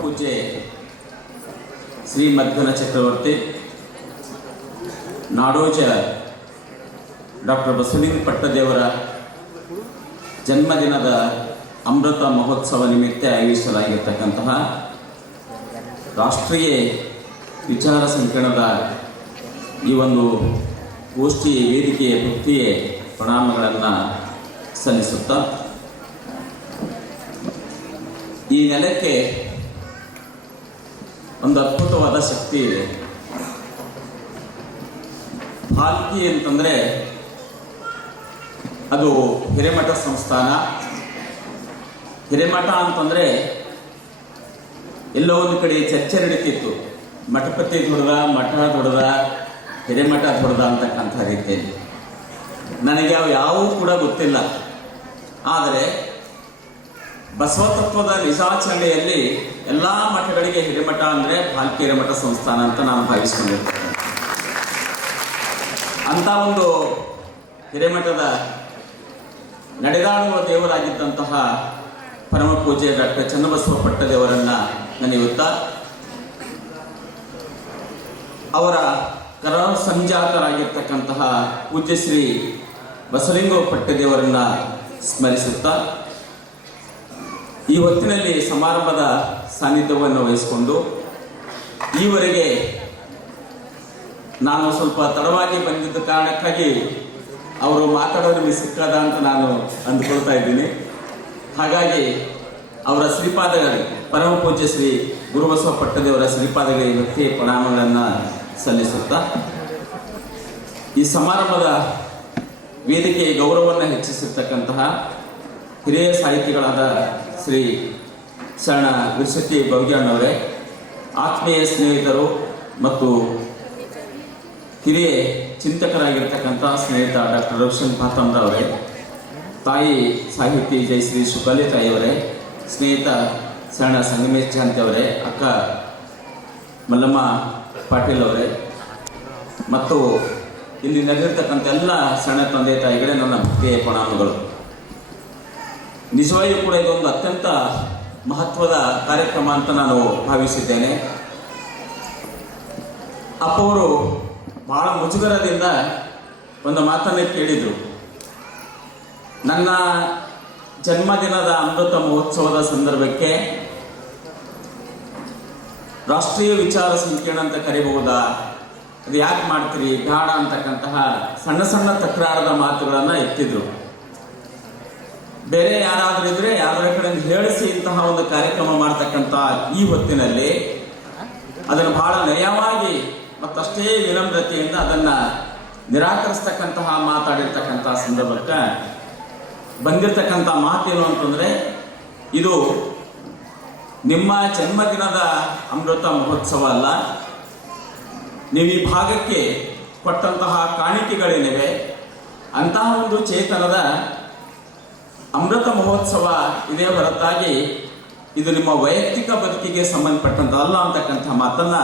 ಪೂಜ್ಯ ಶ್ರೀ ಮಧ್ವನ ಚಕ್ರವರ್ತಿ ನಾಡೋಜ ಡಾಕ್ಟರ್ ಬಸವಲಿಂಗ ಪಟ್ಟದೇವರ ಜನ್ಮದಿನದ ಅಮೃತ ಮಹೋತ್ಸವ ನಿಮಿತ್ತ ಆಯೋಜಿಸಲಾಗಿರ್ತಕ್ಕಂತಹ ರಾಷ್ಟ್ರೀಯ ವಿಚಾರ ಸಂಕಿರಣದ ಈ ಒಂದು ಗೋಷ್ಠಿ ವೇದಿಕೆಯ ಭಕ್ತಿಯ ಪ್ರಣಾಮಗಳನ್ನು ಸಲ್ಲಿಸುತ್ತಾ, ಈ ನೆಲಕ್ಕೆ ಒಂದು ಅದ್ಭುತವಾದ ಶಕ್ತಿ ಇದೆ. ಭಾಲ್ಕಿ ಅಂತಂದರೆ ಅದು ಹಿರೇಮಠ ಸಂಸ್ಥಾನ. ಹಿರೇಮಠ ಅಂತಂದರೆ ಎಲ್ಲೋ ಒಂದು ಕಡೆ ಚರ್ಚೆ ನಡೀತಿತ್ತು, ಮಠಪತಿ ದೊಡ್ಡದ, ಮಠ ದೊಡ್ಡದ, ಹಿರೇಮಠ ದೊಡ್ಡದ ಅಂತಕ್ಕಂಥ ರೀತಿಯಲ್ಲಿ. ನನಗೆ ಅವು ಯಾವುವು ಕೂಡ ಗೊತ್ತಿಲ್ಲ. ಆದರೆ ಬಸವತತ್ವದ ನಿಜಾಚರಣೆಯಲ್ಲಿ ಎಲ್ಲ ಮಠಗಳಿಗೆ ಹಿರೇಮಠ ಅಂದರೆ ಭಾಲ್ಕಿ ಹಿರೇಮಠ ಸಂಸ್ಥಾನ ಅಂತ ನಾನು ಭಾವಿಸ್ಕೊಂಡಿರ್ತೇನೆ. ಅಂಥ ಒಂದು ಹಿರೇಮಠದ ನಡೆದಾಡುವ ದೇವರಾಗಿದ್ದಂತಹ ಪರಮ ಪೂಜ್ಯ ಡಾಕ್ಟರ್ ಚನ್ನಬಸವ ಪಟ್ಟದೇವರನ್ನು ನೆನೆಯುತ್ತಾ, ಅವರ ಕರ ಸಂಜಾತರಾಗಿರ್ತಕ್ಕಂತಹ ಪೂಜ್ಯ ಶ್ರೀ ಬಸವಲಿಂಗ ಪಟ್ಟದೇವರನ್ನು ಸ್ಮರಿಸುತ್ತಾ, ಈ ಹೊತ್ತಿನಲ್ಲಿ ಸಮಾರಂಭದ ಸಾನ್ನಿಧ್ಯವನ್ನು ವಹಿಸಿಕೊಂಡು ಈವರೆಗೆ ನಾನು ಸ್ವಲ್ಪ ತಡವಾಗಿ ಬಂದಿದ್ದ ಕಾರಣಕ್ಕಾಗಿ ಅವರು ಮಾತಾಡೋರಿಗೆ ಸಿಕ್ಕದ ಅಂತ ನಾನು ಅಂದುಕೊಳ್ತಾ ಇದ್ದೀನಿ. ಹಾಗಾಗಿ ಅವರ ಶ್ರೀಪಾದಗಳಿಗೆ, ಪರಮ ಪೂಜ್ಯ ಶ್ರೀ ಗುರುಬಸವ ಪಟ್ಟದೇವರ ಶ್ರೀಪಾದಗಳಿಗೆ ಭಕ್ತಿ ಪ್ರಣಾಮಗಳನ್ನು ಸಲ್ಲಿಸುತ್ತಾ, ಈ ಸಮಾರಂಭದ ವೇದಿಕೆಯ ಗೌರವವನ್ನು ಹೆಚ್ಚಿಸಿರ್ತಕ್ಕಂತಹ ಹಿರಿಯ ಸಾಹಿತಿಗಳಾದ ಶ್ರೀ ಶರಣ ವಿರ್ಸತಿ ಬವಗ್ಯಾಣ್ಣವರೇ, ಆತ್ಮೀಯ ಸ್ನೇಹಿತರು ಮತ್ತು ಹಿರಿಯ ಚಿಂತಕರಾಗಿರ್ತಕ್ಕಂಥ ಸ್ನೇಹಿತ ಡಾಕ್ಟರ್ ರವಿಶಂಕರ್ ಪಾತಂಬ್ರವರೇ, ತಾಯಿ ಸಾಹಿತಿ ಜಯಶ್ರೀ ಸುಕಲಿ ತಾಯಿಯವರೇ, ಸ್ನೇಹಿತ ಶರಣ ಸಂಗಮೇಶ್ ಜಾಂತಿ ಅವರೇ, ಅಕ್ಕ ಮಲ್ಲಮ್ಮ ಪಾಟೀಲ್ ಅವರೇ, ಮತ್ತು ಇಲ್ಲಿ ನಡೆದಿರ್ತಕ್ಕಂಥ ಎಲ್ಲ ಶರಣ ತಂದೆ ತಾಯಿಗಳೇ ನನ್ನ ಭಕ್ತಿಯ ಪ್ರಣಾಮಗಳು. ನಿಜವಾಗಿಯೂ ಕೂಡ ಇದೊಂದು ಅತ್ಯಂತ ಮಹತ್ವದ ಕಾರ್ಯಕ್ರಮ ಅಂತ ನಾನು ಭಾವಿಸಿದ್ದೇನೆ. ಅಪ್ಪವರು ಬಹಳ ಮುಜುಗರದಿಂದ ಒಂದು ಮಾತನ್ನು ಕೇಳಿದರು. ನನ್ನ ಜನ್ಮದಿನದ ಅಮೃತ ಮಹೋತ್ಸವದ ಸಂದರ್ಭಕ್ಕೆ ರಾಷ್ಟ್ರೀಯ ವಿಚಾರ ಸಂಕಿರಣ ಅಂತ ಕರಿಬಹುದಾ, ಅದು ಯಾಕೆ ಮಾಡ್ತೀರಿ, ಬೇಡ ಅಂತಕ್ಕಂತಹ ಸಣ್ಣ ಸಣ್ಣ ತಕರಾರದ ಮಾತುಗಳನ್ನು ಎತ್ತಿದ್ರು. ಬೇರೆ ಯಾರಾದರೂ ಇದ್ರೆ ಯಾರ ಕಡೆಯಿಂದ ಹೇಳಿಸಿ ಇಂತಹ ಒಂದು ಕಾರ್ಯಕ್ರಮ ಮಾಡ್ತಕ್ಕಂಥ ಈ ಹೊತ್ತಿನಲ್ಲಿ ಅದನ್ನು ಬಹಳ ನಯವಾಗಿ ಮತ್ತಷ್ಟೇ ವಿನಮ್ರತೆಯಿಂದ ಅದನ್ನು ನಿರಾಕರಿಸ್ತಕ್ಕಂತಹ ಮಾತಾಡಿರ್ತಕ್ಕಂಥ ಸಂದರ್ಭಕ್ಕೆ ಬಂದಿರತಕ್ಕಂಥ ಮಾತೇನು ಅಂತಂದರೆ, ಇದು ನಿಮ್ಮ ಜನ್ಮದಿನದ ಅಮೃತ ಮಹೋತ್ಸವ ಅಲ್ಲ, ನೀವು ಈ ಭಾಗಕ್ಕೆ ಕೊಟ್ಟಂತಹ ಕಾಣಿಕೆಗಳೇನಿವೆ ಅಂತಹ ಒಂದು ಚೇತನದ ಅಮೃತ ಮಹೋತ್ಸವ ಇದೇ ಹೊರತಾಗಿ ಇದು ನಿಮ್ಮ ವೈಯಕ್ತಿಕ ಬದುಕಿಗೆ ಸಂಬಂಧಪಟ್ಟಂತಲ್ಲ ಅಂತಕ್ಕಂಥ ಮಾತನ್ನು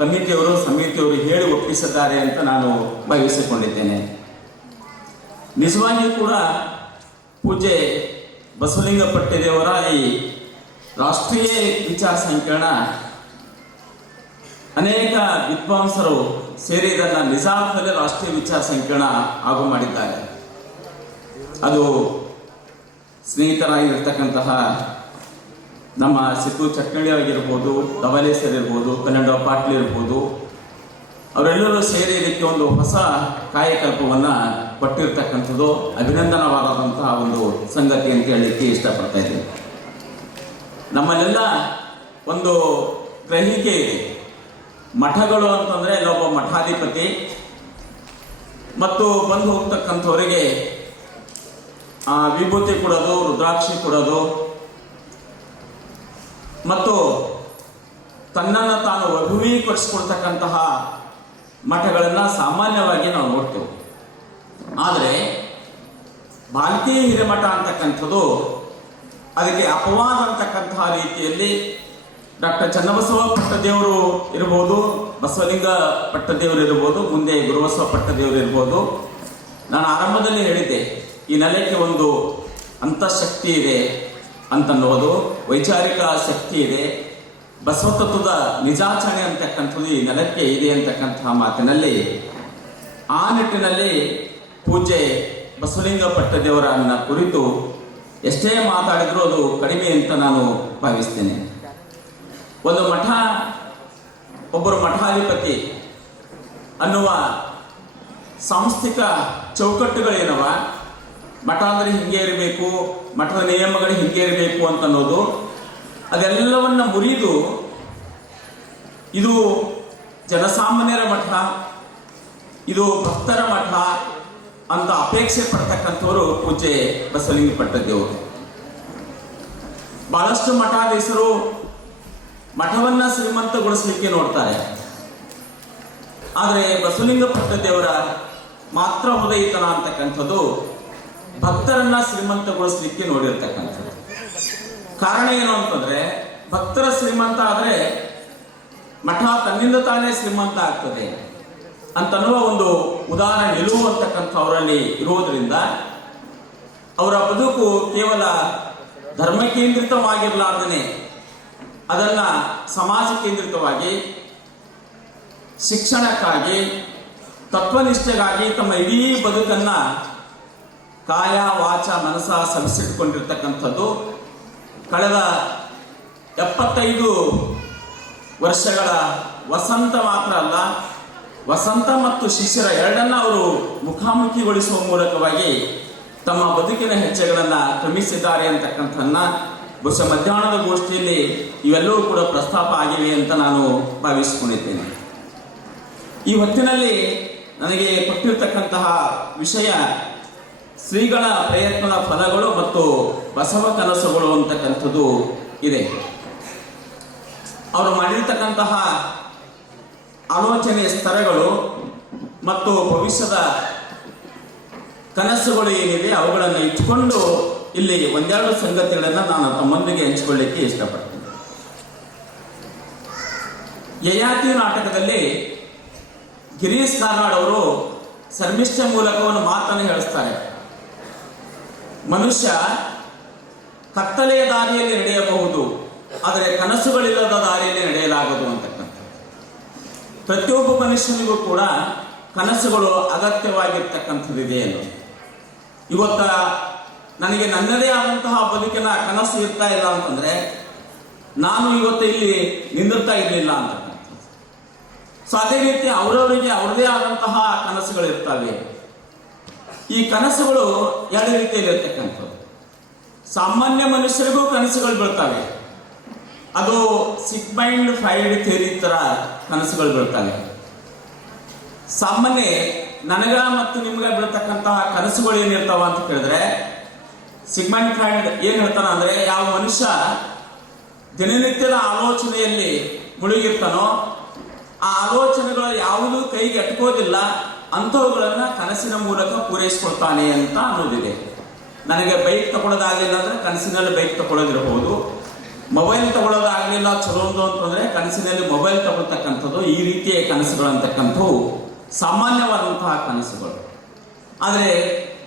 ಕಮಿಟಿಯವರು ಸಮಿತಿಯವರು ಹೇಳಿ ಒಪ್ಪಿಸಿದ್ದಾರೆ ಅಂತ ನಾನು ಭಾವಿಸಿಕೊಂಡಿದ್ದೇನೆ. ನಿಜವಾಗಿಯೂ ಕೂಡ ಪೂಜ್ಯ ಬಸವಲಿಂಗ ಪಟ್ಟದೇವರ ಈ ರಾಷ್ಟ್ರೀಯ ವಿಚಾರ ಸಂಕಿರಣ ಅನೇಕ ವಿದ್ವಾಂಸರು ಸೇರಿ ಇದನ್ನು ನಿಜಾರ್ಥದಲ್ಲಿ ರಾಷ್ಟ್ರೀಯ ವಿಚಾರ ಸಂಕಿರಣ ಆಗು ಮಾಡಿದ್ದಾರೆ. ಅದು ಸ್ನೇಹಿತರಾಗಿರ್ತಕ್ಕಂತಹ ನಮ್ಮ ಸಿದ್ದು ಚಟ್ನಳ್ಳಿ ಆಗಿರ್ಬೋದು, ದವಲೆ ಸರ್ ಇರ್ಬೋದು, ಕನ್ನಡ ಪಾಟ್ಲಿ ಇರ್ಬೋದು, ಅವರೆಲ್ಲರೂ ಸೇರಿ ಇದಕ್ಕೆ ಒಂದು ಹೊಸ ಕಾಯಕಲ್ಪವನ್ನು ಕೊಟ್ಟಿರ್ತಕ್ಕಂಥದ್ದು ಅಭಿನಂದನವಾದಂತಹ ಒಂದು ಸಂಗತಿ ಅಂತ ಹೇಳಲಿಕ್ಕೆ ಇಷ್ಟಪಡ್ತಾ ಇದ್ದೀನಿ. ನಮ್ಮಲ್ಲೆಲ್ಲ ಒಂದು ಗ್ರಹಿಕೆ ಇದೆ. ಮಠಗಳು ಅಂತಂದರೆ ಇಲ್ಲೊಬ್ಬ ಮಠಾಧಿಪತಿ ಮತ್ತು ಬಂದು ಹೋಗ್ತಕ್ಕಂಥವರಿಗೆ ವಿಭೂತಿ ಕೊಡೋದು, ರುದ್ರಾಕ್ಷಿ ಕೊಡೋದು ಮತ್ತು ತನ್ನನ್ನು ತಾನು ವಧುವೀಕರಿಸಿಕೊಳ್ತಕ್ಕಂತಹ ಮಠಗಳನ್ನು ಸಾಮಾನ್ಯವಾಗಿ ನಾವು ನೋಡ್ತೇವೆ. ಆದರೆ ಭಾಲ್ಕಿ ಹಿರೇಮಠ ಅಂತಕ್ಕಂಥದ್ದು ಅದಕ್ಕೆ ಅಪವಾದ ಅಂತಕ್ಕಂತಹ ರೀತಿಯಲ್ಲಿ ಡಾಕ್ಟರ್ ಚನ್ನಬಸವ ಪಟ್ಟದೇವರು ಇರ್ಬೋದು, ಬಸವಲಿಂಗ ಪಟ್ಟದೇವರು ಇರ್ಬೋದು, ಮುಂದೆ ಗುರುಬಸವ ಪಟ್ಟದೇವರು ಇರ್ಬೋದು. ನಾನು ಆರಂಭದಲ್ಲಿ ಹೇಳಿದ್ದೆ, ಈ ನೆಲಕ್ಕೆ ಒಂದು ಅಂತಃಶಕ್ತಿ ಇದೆ ಅಂತನ್ನುವುದು, ವೈಚಾರಿಕ ಶಕ್ತಿ ಇದೆ, ಬಸವ ತತ್ವದ ನಿಜಾಚರಣೆ ಅಂತಕ್ಕಂಥದ್ದು ಈ ನೆಲಕ್ಕೆ ಇದೆ ಅಂತಕ್ಕಂತಹ ಮಾತಿನಲ್ಲಿ, ಆ ನಿಟ್ಟಿನಲ್ಲಿ ಪೂಜ್ಯ ಬಸವಲಿಂಗ ಪಟ್ಟದೇವರನ್ನ ಕುರಿತು ಎಷ್ಟೇ ಮಾತಾಡಿದರೂ ಅದು ಕಡಿಮೆ ಅಂತ ನಾನು ಭಾವಿಸ್ತೇನೆ. ಒಂದು ಮಠ, ಒಬ್ಬರು ಮಠಾಧಿಪತಿ ಅನ್ನುವ ಸಾಂಸ್ಥಿಕ ಚೌಕಟ್ಟುಗಳೇನವ, ಮಠ ಅಂದರೆ ಹಿಂಗೆ ಇರಬೇಕು, ಮಠದ ನಿಯಮಗಳು ಹಿಂಗೆ ಇರಬೇಕು ಅಂತ ಅನ್ನೋದು, ಅದೆಲ್ಲವನ್ನ ಮುರಿದು ಇದು ಜನಸಾಮಾನ್ಯರ ಮಠ, ಇದು ಭಕ್ತರ ಮಠ ಅಂತ ಅಪೇಕ್ಷೆ ಪಡ್ತಕ್ಕಂಥವರು ಪೂಜ್ಯ ಬಸವಲಿಂಗ ಪಟ್ಟದೇವರು. ಬಹಳಷ್ಟು ಮಠಾಧೀಶರು ಮಠವನ್ನ ಶ್ರೀಮಂತಗೊಳಿಸಲಿಕ್ಕೆ ನೋಡ್ತಾರೆ, ಆದರೆ ಬಸವಲಿಂಗ ಪಟ್ಟದೇವರ ಮಾತ್ರ ಉದಯಿತನ ಅಂತಕ್ಕಂಥದ್ದು ಭಕ್ತರನ್ನ ಶ್ರೀಮಂತಗೊಳಿಸಲಿಕ್ಕೆ ನೋಡಿರ್ತಕ್ಕಂಥದ್ದು. ಕಾರಣ ಏನು ಅಂತಂದ್ರೆ, ಭಕ್ತರ ಶ್ರೀಮಂತ ಆದ್ರೆ ಮಠ ತನ್ನಿಂದ ತಾನೇ ಶ್ರೀಮಂತ ಆಗ್ತದೆ ಅಂತನ್ನುವ ಒಂದು ಉದಾರ ನಿಲುವು ಅಂತಕ್ಕಂಥ ಅವರಲ್ಲಿ ಇರುವುದರಿಂದ ಅವರ ಬದುಕು ಕೇವಲ ಧರ್ಮ ಕೇಂದ್ರಿತವಾಗಿರಲಾರ್ದೇ ಅದನ್ನ ಸಮಾಜ ಕೇಂದ್ರಿತವಾಗಿ, ಶಿಕ್ಷಣಕ್ಕಾಗಿ, ತತ್ವನಿಷ್ಠೆಗಾಗಿ ತಮ್ಮ ಇಡೀ ಬದುಕನ್ನ ಕಾಯ ವಾಚ ಮನಸ ಸವಿಸಿಟ್ಕೊಂಡಿರ್ತಕ್ಕಂಥದ್ದು. ಕಳೆದ 75 ವರ್ಷಗಳ ವಸಂತ ಮಾತ್ರ ಅಲ್ಲ, ವಸಂತ ಮತ್ತು ಶಿಶಿರ ಎರಡನ್ನ ಅವರು ಮುಖಾಮುಖಿಗೊಳಿಸುವ ಮೂಲಕವಾಗಿ ತಮ್ಮ ಬದುಕಿನ ಹೆಜ್ಜೆಗಳನ್ನು ಕ್ರಮಿಸಿದ್ದಾರೆ ಅಂತಕ್ಕಂಥನ್ನ ಬಹುಶಃ ಮಧ್ಯಾಹ್ನದ ಗೋಷ್ಠಿಯಲ್ಲಿ ಇವೆಲ್ಲವೂ ಕೂಡ ಪ್ರಸ್ತಾಪ ಆಗಿವೆ ಅಂತ ನಾನು ಭಾವಿಸಿಕೊಂಡಿದ್ದೇನೆ. ಈ ಹೊತ್ತಿನಲ್ಲಿ ನನಗೆ ಕೊಟ್ಟಿರ್ತಕ್ಕಂತಹ ವಿಷಯ ಶ್ರೀಗಳ ಪ್ರಯತ್ನದ ಫಲಗಳು ಮತ್ತು ಬಸವ ಕನಸುಗಳು ಅಂತಕ್ಕಂಥದ್ದು ಇದೆ. ಅವರು ಮಾಡಿರ್ತಕ್ಕಂತಹ ಆಲೋಚನೆಯ ಸ್ತರಗಳು ಮತ್ತು ಭವಿಷ್ಯದ ಕನಸುಗಳು ಏನಿವೆ ಅವುಗಳನ್ನು ಇಟ್ಟುಕೊಂಡು ಇಲ್ಲಿ ಒಂದೆರಡು ಸಂಗತಿಗಳನ್ನು ನಾನು ತಮ್ಮೊಂದಿಗೆ ಹಂಚಿಕೊಳ್ಳಿಕ್ಕೆ ಇಷ್ಟಪಡ್ತೇನೆ. ಯಯಾತಿ ನಾಟಕದಲ್ಲಿ ಗಿರೀಶ್ ಕಾರ್ನಾಡ್ ಅವರು ಶರ್ಮಿಷ್ಠ ಮೂಲಕ ಒಂದು ಮಾತನ್ನು ಹೇಳಿಸ್ತಾರೆ. ಮನುಷ್ಯ ಕತ್ತಲೆಯ ದಾರಿಯಲ್ಲಿ ನಡೆಯಬಹುದು, ಆದರೆ ಕನಸುಗಳಿಲ್ಲದ ದಾರಿಯಲ್ಲಿ ನಡೆಯಲಾಗದು ಅಂತಕ್ಕಂಥ. ಪ್ರತಿಯೊಬ್ಬ ಮನುಷ್ಯನಿಗೂ ಕೂಡ ಕನಸುಗಳು ಅಗತ್ಯವಾಗಿರ್ತಕ್ಕಂಥದ್ದಿದೆ ಅನ್ನೋದು. ಇವತ್ತ ನನಗೆ ನನ್ನದೇ ಆದಂತಹ ಬದುಕಿನ ಕನಸು ಇರ್ತಾ ಇಲ್ಲ ಅಂತಂದ್ರೆ ನಾನು ಇವತ್ತು ಇಲ್ಲಿ ನಿಂದಿರ್ತಾ ಇರಲಿಲ್ಲ ಅಂತಕ್ಕಂಥ. ಸೊ ಅದೇ ರೀತಿ ಅವರವರಿಗೆ ಅವ್ರದೇ ಆದಂತಹ ಕನಸುಗಳು ಇರ್ತವೆ. ಈ ಕನಸುಗಳು ಎರಡು ರೀತಿಯಲ್ಲಿ ಇರ್ತಕ್ಕಂಥದ್ದು. ಸಾಮಾನ್ಯ ಮನುಷ್ಯರಿಗೂ ಕನಸುಗಳು ಬೀಳ್ತವೆ, ಅದು ಸಿಗ್ಮೈಂಡ್ ಫ್ರೈಡ್ ಥಿಯರಿ ತರ ಕನಸುಗಳು ಬೀಳ್ತವೆ. ಸಾಮಾನ್ಯ ನನಗ ಮತ್ತು ನಿಮ್ಗೆ ಬೀಳ್ತಕ್ಕಂತಹ ಕನಸುಗಳು ಏನಿರ್ತಾವ ಅಂತ ಕೇಳಿದ್ರೆ, ಸಿಗ್ಮಂಡ್ ಫ್ರೈಡ್ ಏನ್ ಹೇಳ್ತಾನ ಅಂದ್ರೆ, ಯಾವ ಮನುಷ್ಯ ದಿನನಿತ್ಯದ ಆಲೋಚನೆಯಲ್ಲಿ ಮುಳುಗಿರ್ತಾನೋ ಆ ಆಲೋಚನೆಗಳು ಯಾವುದೂ ಕೈಗೆ ಎಟ್ಕೋದಿಲ್ಲ, ಅಂಥವುಗಳನ್ನ ಕನಸಿನ ಮೂಲಕ ಪೂರೈಸ್ಕೊಳ್ತಾನೆ ಅಂತ ಅನ್ನೋದಿದೆ. ನನಗೆ ಬೈಕ್ ತಗೊಳ್ಳೋದಾಗಲಿಲ್ಲ ಅಂದ್ರೆ ಕನಸಿನಲ್ಲಿ ಬೈಕ್ ತಗೊಳ್ಳೋದಿರಬಹುದು, ಮೊಬೈಲ್ ತಗೊಳ್ಳೋದಾಗಲಿಲ್ಲ ಚಲೋದು ಅಂತಂದ್ರೆ ಕನಸಿನಲ್ಲಿ ಮೊಬೈಲ್ ತಗೊಳ್ತಕ್ಕಂಥದ್ದು. ಈ ರೀತಿಯ ಕನಸುಗಳು ಅಂತಕ್ಕಂಥವು ಸಾಮಾನ್ಯವಾದಂತಹ ಕನಸುಗಳು. ಆದರೆ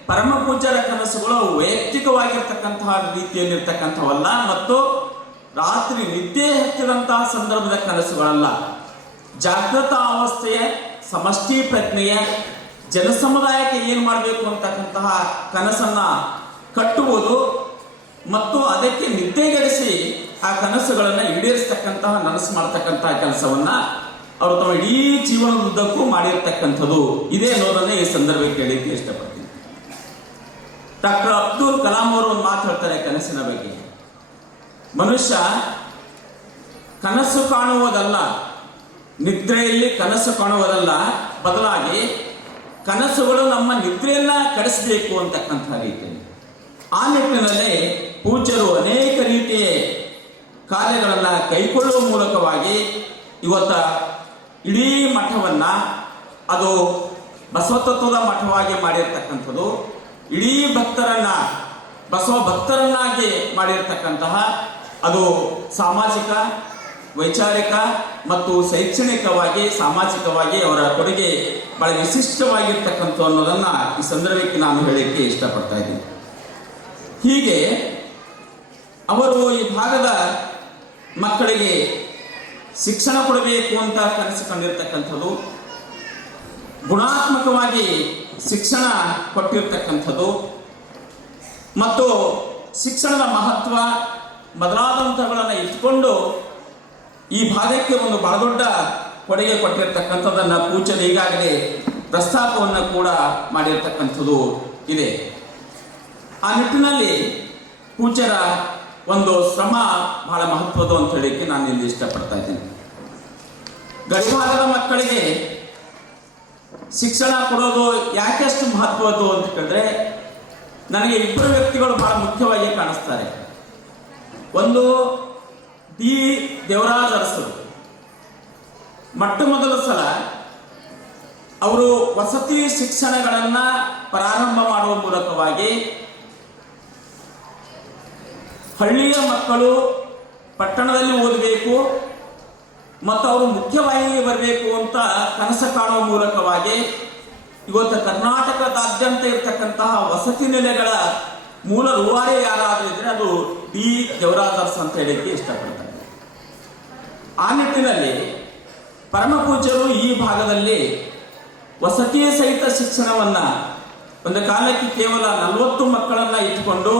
ಪರಮ ಪೂಜ್ಯರ ಕನಸುಗಳು ವೈಯಕ್ತಿಕವಾಗಿರ್ತಕ್ಕಂತಹ ರೀತಿಯಲ್ಲಿರ್ತಕ್ಕಂಥವಲ್ಲ, ಮತ್ತು ರಾತ್ರಿ ನಿದ್ದೆ ಹತ್ತಿದಂತಹ ಸಂದರ್ಭದ ಕನಸುಗಳಲ್ಲ. ಜಾಗೃತ ಅವಸ್ಥೆಯ ಸಮಷ್ಟಿ ಪ್ರಜ್ಞೆಯ ಜನಸಮುದಾಯಕ್ಕೆ ಏನು ಮಾಡಬೇಕು ಅಂತಕ್ಕಂತಹ ಕನಸನ್ನ ಕಟ್ಟುವುದು ಮತ್ತು ಅದಕ್ಕೆ ನಿದ್ದೆಗೆಡಿಸಿ ಆ ಕನಸುಗಳನ್ನು ಈಡೇರಿಸ್ತಕ್ಕಂತಹ ನನಸು ಮಾಡ್ತಕ್ಕಂತಹ ಕೆಲಸವನ್ನ ಅವರು ತಮ್ಮ ಇಡೀ ಜೀವನದುದ್ದಕ್ಕೂ ಮಾಡಿರ್ತಕ್ಕಂಥದ್ದು ಇದೆ ಅನ್ನೋದನ್ನೇ ಈ ಸಂದರ್ಭಕ್ಕೆ ಹೇಳಲಿಕ್ಕೆ ಇಷ್ಟಪಡ್ತೀನಿ. ಡಾಕ್ಟರ್ ಅಬ್ದುಲ್ ಕಲಾಂ ಅವರು ಒಂದು ಮಾತು ಹೇಳ್ತಾರೆ ಕನಸಿನ ಬಗ್ಗೆ. ಮನುಷ್ಯ ಕನಸು ಕಾಣುವುದಲ್ಲ, ನಿದ್ರೆಯಲ್ಲಿ ಕನಸು ಕಾಣುವುದಲ್ಲ, ಬದಲಾಗಿ ಕನಸುಗಳು ನಮ್ಮ ನಿದ್ರೆಯನ್ನ ಕೆಡಿಸಬೇಕು ಅಂತಕ್ಕಂಥ ರೀತಿಯಲ್ಲಿ. ಆ ನಿಟ್ಟಿನಲ್ಲಿ ಪೂಜ್ಯರು ಅನೇಕ ರೀತಿಯ ಕಾರ್ಯಗಳನ್ನ ಕೈಗೊಳ್ಳುವ ಮೂಲಕವಾಗಿ ಇವತ್ತ ಇಡೀ ಮಠವನ್ನ ಅದು ಬಸವತತ್ವದ ಮಠವಾಗಿ ಮಾಡಿರ್ತಕ್ಕಂಥದ್ದು, ಇಡೀ ಭಕ್ತರನ್ನ ಬಸವ ಭಕ್ತರನ್ನಾಗಿ ಮಾಡಿರ್ತಕ್ಕಂತಹ, ಅದು ಸಾಮಾಜಿಕ, ವೈಚಾರಿಕ ಮತ್ತು ಶೈಕ್ಷಣಿಕವಾಗಿ, ಸಾಮಾಜಿಕವಾಗಿ ಅವರ ಕೊಡುಗೆ ಬಹಳ ವಿಶಿಷ್ಟವಾಗಿರ್ತಕ್ಕಂಥ ಅನ್ನೋದನ್ನ ಈ ಸಂದರ್ಭಕ್ಕೆ ನಾನು ಹೇಳಲಿಕ್ಕೆ ಇಷ್ಟಪಡ್ತಾ ಇದ್ದೀನಿ. ಹೀಗೆ ಅವರು ಈ ಭಾಗದ ಮಕ್ಕಳಿಗೆ ಶಿಕ್ಷಣ ಕೊಡಬೇಕು ಅಂತ ಕನಸು ಕಂಡಿರ್ತಕ್ಕಂಥದ್ದು, ಗುಣಾತ್ಮಕವಾಗಿ ಶಿಕ್ಷಣ ಕೊಟ್ಟಿರ್ತಕ್ಕಂಥದ್ದು ಮತ್ತು ಶಿಕ್ಷಣದ ಮಹತ್ವ ಮೊದಲಾದಂಥವುಗಳನ್ನು ಇಟ್ಕೊಂಡು ಈ ಭಾಗಕ್ಕೆ ಒಂದು ಬಹಳ ದೊಡ್ಡ ಕೊಡುಗೆ ಕೊಟ್ಟಿರ್ತಕ್ಕಂಥದ್ದನ್ನು ಪೂಜ್ಯರು ಈಗಾಗಲೇ ಪ್ರಸ್ತಾಪವನ್ನು ಕೂಡ ಮಾಡಿರ್ತಕ್ಕಂಥದ್ದು ಇದೆ. ಆ ನಿಟ್ಟಿನಲ್ಲಿ ಪೂಜ್ಯರ ಒಂದು ಶ್ರಮ ಬಹಳ ಮಹತ್ವದ್ದು ಅಂತ ಹೇಳಿಕ್ಕೆ ನಾನು ಇಲ್ಲಿ ಇಷ್ಟಪಡ್ತಾ ಇದ್ದೀನಿ. ಗಡಿಭಾಗದ ಮಕ್ಕಳಿಗೆ ಶಿಕ್ಷಣ ಕೊಡೋದು ಯಾಕೆಷ್ಟು ಮಹತ್ವದ್ದು ಅಂತ ಕೇಳಿದ್ರೆ, ನನಗೆ ಇಬ್ಬರು ವ್ಯಕ್ತಿಗಳು ಬಹಳ ಮುಖ್ಯವಾಗಿ ಕಾಣಿಸ್ತಾರೆ. ಒಂದು ಡಿ ದೇವರಾಜ್ ಅರಸರು. ಮೊಟ್ಟ ಮೊದಲ ಸಲ ಅವರು ವಸತಿ ಶಿಕ್ಷಣಗಳನ್ನ ಪ್ರಾರಂಭ ಮಾಡುವ ಮೂಲಕವಾಗಿ ಹಳ್ಳಿಯ ಮಕ್ಕಳು ಪಟ್ಟಣದಲ್ಲಿ ಓದಬೇಕು ಮತ್ತು ಅವರು ಮುಖ್ಯವಾಹಿನಿಗೆ ಬರಬೇಕು ಅಂತ ಕನಸು ಕಾಣುವ ಮೂಲಕವಾಗಿ ಇವತ್ತು ಕರ್ನಾಟಕದಾದ್ಯಂತ ಇರತಕ್ಕಂತಹ ವಸತಿ ನೆಲೆಗಳ ಮೂಲ ರೂವಾರಿ ಯಾರಾದರೂ ಇದ್ರೆ ಅದು ಡಿ ದೇವರಾಜ್ ಅರಸ್ ಅಂತ ಹೇಳಿಕ್ಕೆ ಇಷ್ಟಪಡ್ತಾರೆ. ಆ ನಿಟ್ಟಿನಲ್ಲಿ ಪರಮ ಪೂಜ್ಯರು ಈ ಭಾಗದಲ್ಲಿ ವಸತಿ ಸಹಿತ ಶಿಕ್ಷಣವನ್ನ ಒಂದು ಕಾಲಕ್ಕೆ ಕೇವಲ 40 ಮಕ್ಕಳನ್ನ ಇಟ್ಟುಕೊಂಡು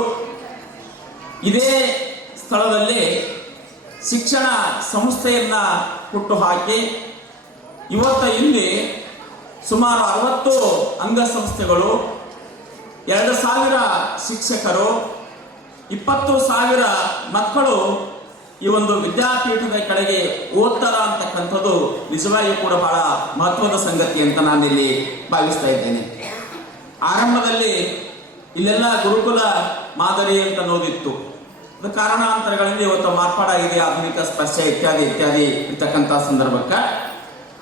ಇದೇ ಸ್ಥಳದಲ್ಲಿ ಶಿಕ್ಷಣ ಸಂಸ್ಥೆಯನ್ನ ಹುಟ್ಟು ಹಾಕಿ ಇವತ್ತು ಇಲ್ಲಿ ಸುಮಾರು 60 ಅಂಗಸಂಸ್ಥೆಗಳು, 2,000 ಶಿಕ್ಷಕರು, 20,000 ಮಕ್ಕಳು ಈ ಒಂದು ವಿದ್ಯಾಪೀಠದ ಕಡೆಗೆ ಓದ್ತಾರ ಅಂತಕ್ಕಂಥದ್ದು ನಿಜವಾಗಿಯೂ ಕೂಡ ಬಹಳ ಮಹತ್ವದ ಸಂಗತಿ ಅಂತ ನಾನಿಲ್ಲಿ ಭಾವಿಸ್ತಾ ಇದ್ದೇನೆ. ಆರಂಭದಲ್ಲಿ ಇಲ್ಲೆಲ್ಲ ಗುರುಕುಲ ಮಾದರಿ ಅಂತ ನೋದಿತ್ತು. ಕಾರಣಾಂತರಗಳಿಂದ ಇವತ್ತು ಮಾರ್ಪಾಡಾಗಿದೆ, ಆಧುನಿಕ ಸ್ಪರ್ಶ ಇತ್ಯಾದಿ ಇತ್ಯಾದಿ ಇರ್ತಕ್ಕಂಥ ಸಂದರ್ಭಕ್ಕೆ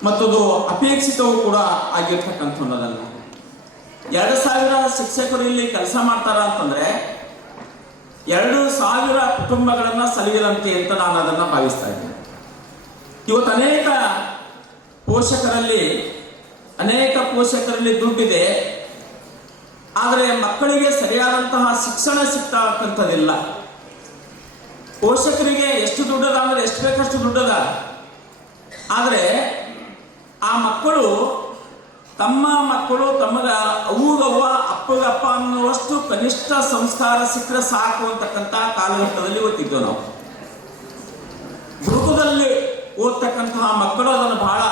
ಮತ್ತದು ಅಪೇಕ್ಷಿತವೂ ಕೂಡ ಆಗಿರ್ತಕ್ಕಂಥದ್ದಲ್ಲ. 2,000 ಶಿಕ್ಷಕರು ಇಲ್ಲಿ ಕೆಲಸ ಮಾಡ್ತಾರ ಅಂತಂದ್ರೆ 2,000 ಕುಟುಂಬಗಳನ್ನ ಸಲುವಿರಂತೆ ಅಂತ ನಾನು ಅದನ್ನ ಭಾವಿಸ್ತಾ ಇದ್ದೇನೆ. ಇವತ್ತು ಅನೇಕ ಪೋಷಕರಲ್ಲಿ ದುಡ್ಡಿದೆ, ಆದರೆ ಮಕ್ಕಳಿಗೆ ಸರಿಯಾದಂತಹ ಶಿಕ್ಷಣ ಸಿಗ್ತಕ್ಕಂಥದ್ದಿಲ್ಲ. ಪೋಷಕರಿಗೆ ಎಷ್ಟು ದುಡ್ಡದ ಅಂದ್ರೆ ಎಷ್ಟು ಬೇಕಷ್ಟು ದುಡ್ಡದ, ಆದರೆ ಆ ಮಕ್ಕಳು ತಮ್ಮ ಮಕ್ಕಳು ತಮಗ ಅವ್ವಗವ್ವ ಅಪ್ಪಗಪ್ಪ ಅನ್ನುವಷ್ಟು ಕನಿಷ್ಠ ಸಂಸ್ಕಾರ ಸಿಕ್ಕರೆ ಸಾಕು ಅಂತಕ್ಕಂಥ ಕಾಲಘಟ್ಟದಲ್ಲಿ ಓದ್ತಿದ್ದೆವು ನಾವು. ಗುರುಕುಲದಲ್ಲಿ ಓದ್ತಕ್ಕಂತಹ ಮಕ್ಕಳು ಅದನ್ನು ಬಹಳ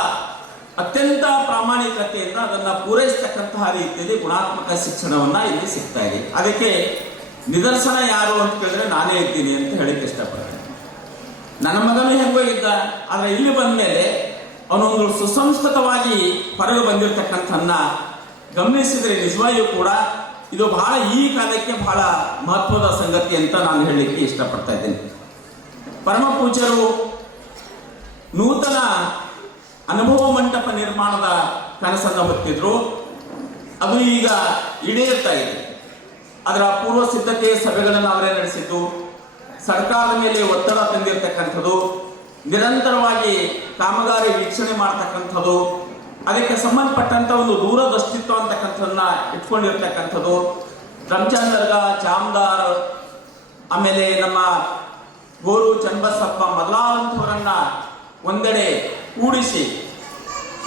ಅತ್ಯಂತ ಪ್ರಾಮಾಣಿಕತೆಯಿಂದ ಅದನ್ನು ಪೂರೈಸತಕ್ಕಂತಹ ರೀತಿಯಲ್ಲಿ ಗುಣಾತ್ಮಕ ಶಿಕ್ಷಣವನ್ನ ಇಲ್ಲಿ ಸಿಗ್ತಾ ಇದೆ. ಅದಕ್ಕೆ ನಿದರ್ಶನ ಯಾರು ಅಂತ ಕೇಳಿದ್ರೆ ನಾನೇ ಇದ್ದೀನಿ ಅಂತ ಹೇಳಿಕ್ಕೆ ಇಷ್ಟಪಡ್ತೇನೆ. ನನ್ನ ಮಗನು ಹೆಂಗೋ ಇದ್ದ, ಆದರೆ ಇಲ್ಲಿ ಬಂದ ಮೇಲೆ ಅವನೊಂದು ಸುಸಂಸ್ಕೃತವಾಗಿ ಹೊರಗೆ ಬಂದಿರತಕ್ಕಂಥನ್ನ ಗಮನಿಸಿದರೆ ನಿಜವಾಗಿಯೂ ಕೂಡ ಇದು ಬಹಳ ಈ ಕಾಲಕ್ಕೆ ಬಹಳ ಮಹತ್ವದ ಸಂಗತಿ ಅಂತ ನಾನು ಹೇಳಲಿಕ್ಕೆ ಇಷ್ಟಪಡ್ತಾ ಇದ್ದೇನೆ. ಪರಮ ಪೂಜ್ಯರು ನೂತನ ಅನುಭವ ಮಂಟಪ ನಿರ್ಮಾಣದ ಕನಸನ್ನು ಹೊತ್ತಿದ್ರು. ಅದು ಈಗ ಈಡೇರ್ತಾ ಇದೆ. ಅದರ ಪೂರ್ವ ಸಿದ್ಧತೆ ಸಭೆಗಳನ್ನು ಅವರೇ ನಡೆಸಿದ್ದು, ಸರ್ಕಾರದ ಮೇಲೆ ಒತ್ತಡ ತಂದಿರತಕ್ಕಂಥದ್ದು, ನಿರಂತರವಾಗಿ ಕಾಮಗಾರಿ ವೀಕ್ಷಣೆ ಮಾಡ್ತಕ್ಕಂಥದ್ದು, ಅದಕ್ಕೆ ಸಂಬಂಧಪಟ್ಟಂತ ಒಂದು ದೂರದೃಷ್ಟಿತ್ವ ಅಂತಕ್ಕಂಥದನ್ನ ಇಟ್ಕೊಂಡಿರ್ತಕ್ಕಂಥದ್ದು, ರಂಜಾನ್ ದರ್ಗಾ, ಜಾಮದಾರ್, ಆಮೇಲೆ ನಮ್ಮ ಗೋರು ಚನ್ನಬಸಪ್ಪ ಮೊದಲಾದಂಥವರನ್ನ ಒಂದೆಡೆ ಕೂಡಿಸಿ